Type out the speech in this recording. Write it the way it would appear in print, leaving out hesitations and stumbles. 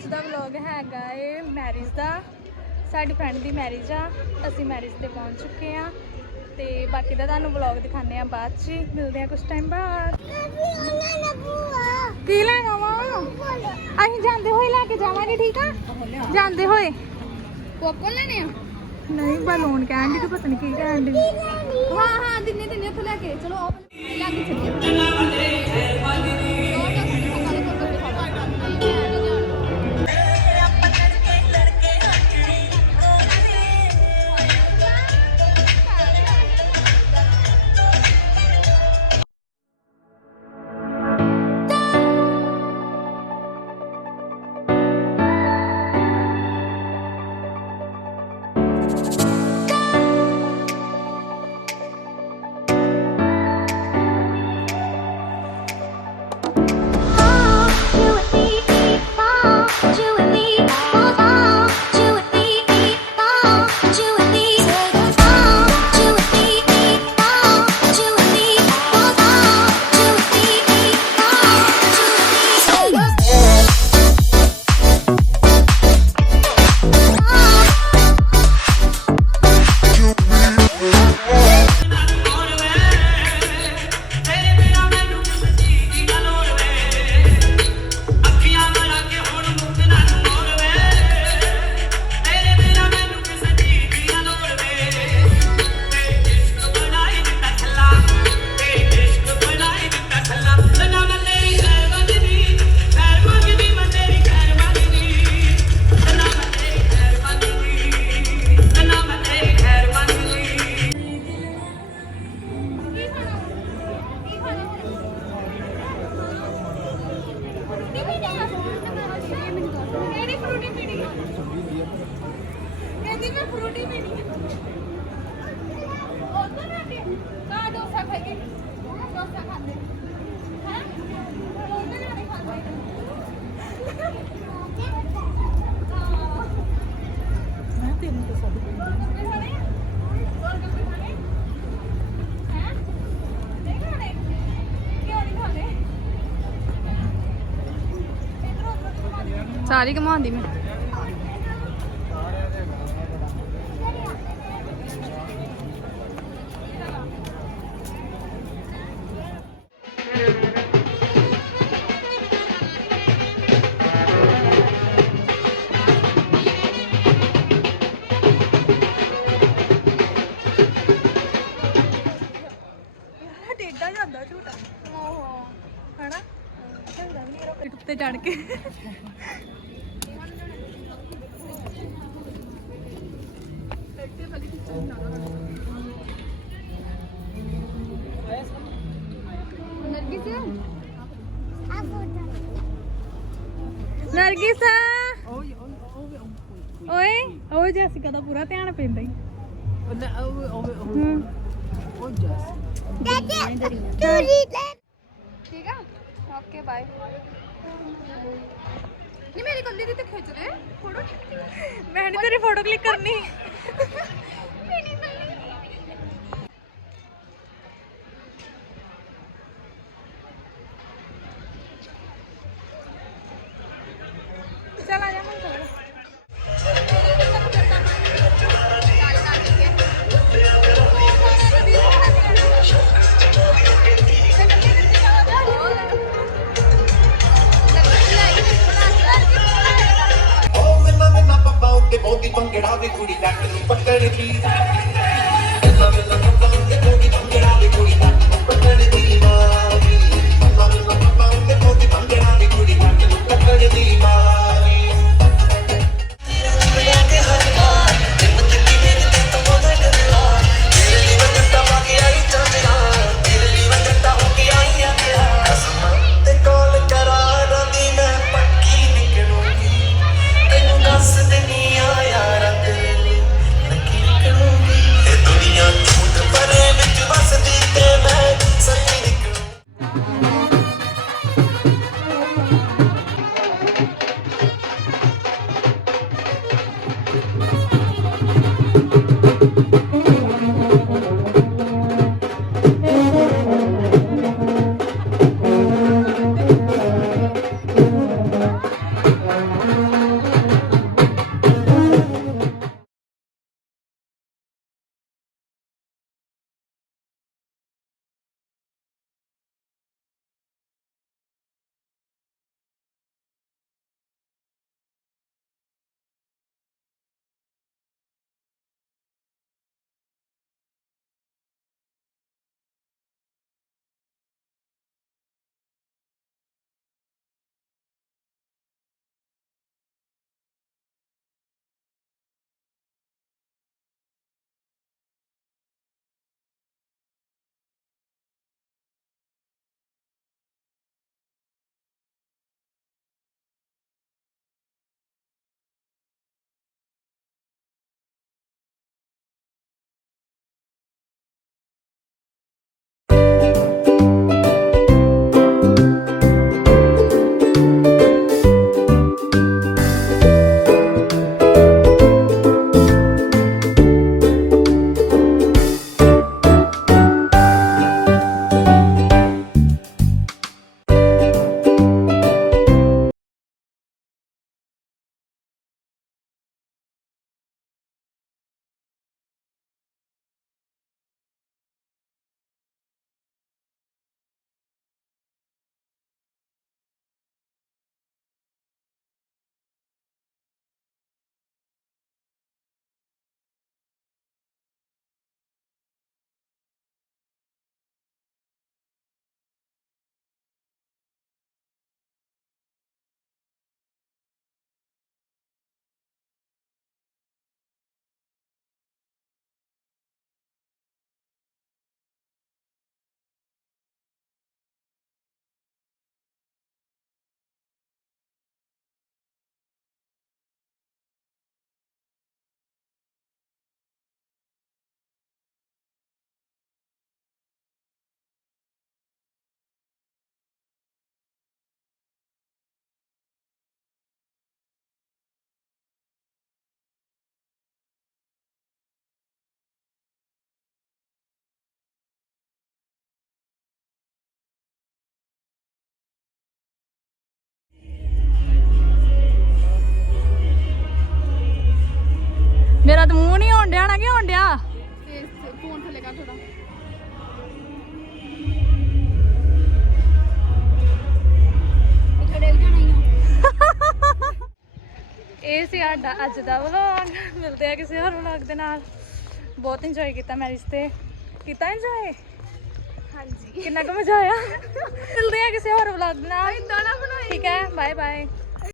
ਅੱਜ ਦਾ ਵਲੌਗ ਹੈਗਾ ਏ ਮੈਰਿਜ ਦਾ। ਸਾਡੀ ਫਰੈਂਡ ਦੀ ਮੈਰਿਜ ਆ, ਅਸੀਂ ਮੈਰਿਜ ਤੇ ਪਹੁੰਚ ਚੁੱਕੇ ਆ ਤੇ ਬਾਕੀ ਦਾ ਤੁਹਾਨੂੰ ਵਲੌਗ ਦਿਖਾਣੇ ਆ ਬਾਅਦ 'ਚ। ਮਿਲਦੇ ਆ ਕੁਝ ਟਾਈਮ ਬਾਅਦ। ਕੀ ਲੈਣਾ ਵਾ? ਅਸੀਂ ਜਾਂਦੇ ਹੋਏ ਲੈ ਕੇ ਜਾਵਾਂਗੇ, ਠੀਕ ਆ? ਜਾਂਦੇ ਹੋਏ ਪੋਪਕੌਰਨ ਲੈਣੇ ਆ? ਨਹੀਂ, ਬਲੂਨ ਕਹਿਣ ਦੀ ਤੇ ਪਤਾ ਨਹੀਂ ਕੀ ਕਹਿਣ ਦੀ। ਹਾਂ ਹਾਂ, ਦਿੰਨੇ ਉੱਥੇ ਲੈ ਕੇ ਚਲੋ, ਉਹ ਲੈ ਕੇ ਚੱਲੀਏ। सारी घुमाती मैं। टेढ़ा जाता झूटा है ना, उत्ते चढ़ के नरगिस ओए ओए जैसिका दा पूरा ध्यान पैंदा ही। ठीक है, ओके बाय। नहीं मेरी गंदी दी ते खिंच दे फोटो। मैं नहीं तेरी फोटो क्लिक करनी। चल आ जा हम चलो। बहुत ही पंगड़ा दे कुड़ी लट नु पकड़ दी ਹੋਣ ਡਿਆ ਨਾ ਕਿ ਹੋਣ ਡਿਆ ਫੋਨ ਥੱਲੇ ਕਰ ਥੋੜਾ ਇਹ ਸੀ ਸਾਡਾ ਅੱਜ ਦਾ ਵਲੌਗ ਮਿਲਦੇ ਆ ਕਿਸੇ ਹੋਰ ਵਲੌਗ ਦੇ ਨਾਲ ਬਹੁਤ ਇੰਜੋਏ ਕੀਤਾ ਮੈਰਿਜ ਤੇ ਕੀਤਾ ਇੰਜੋਏ ਹਾਂਜੀ ਕਿੰਨਾ ਕੁ ਮਜ਼ਾ ਆਇਆ ਮਿਲਦੇ ਆ ਕਿਸੇ ਹੋਰ ਵਲੌਗ ਦੇ ਨਾਲ ਠੀਕ ਹੈ ਬਾਏ ਬਾਏ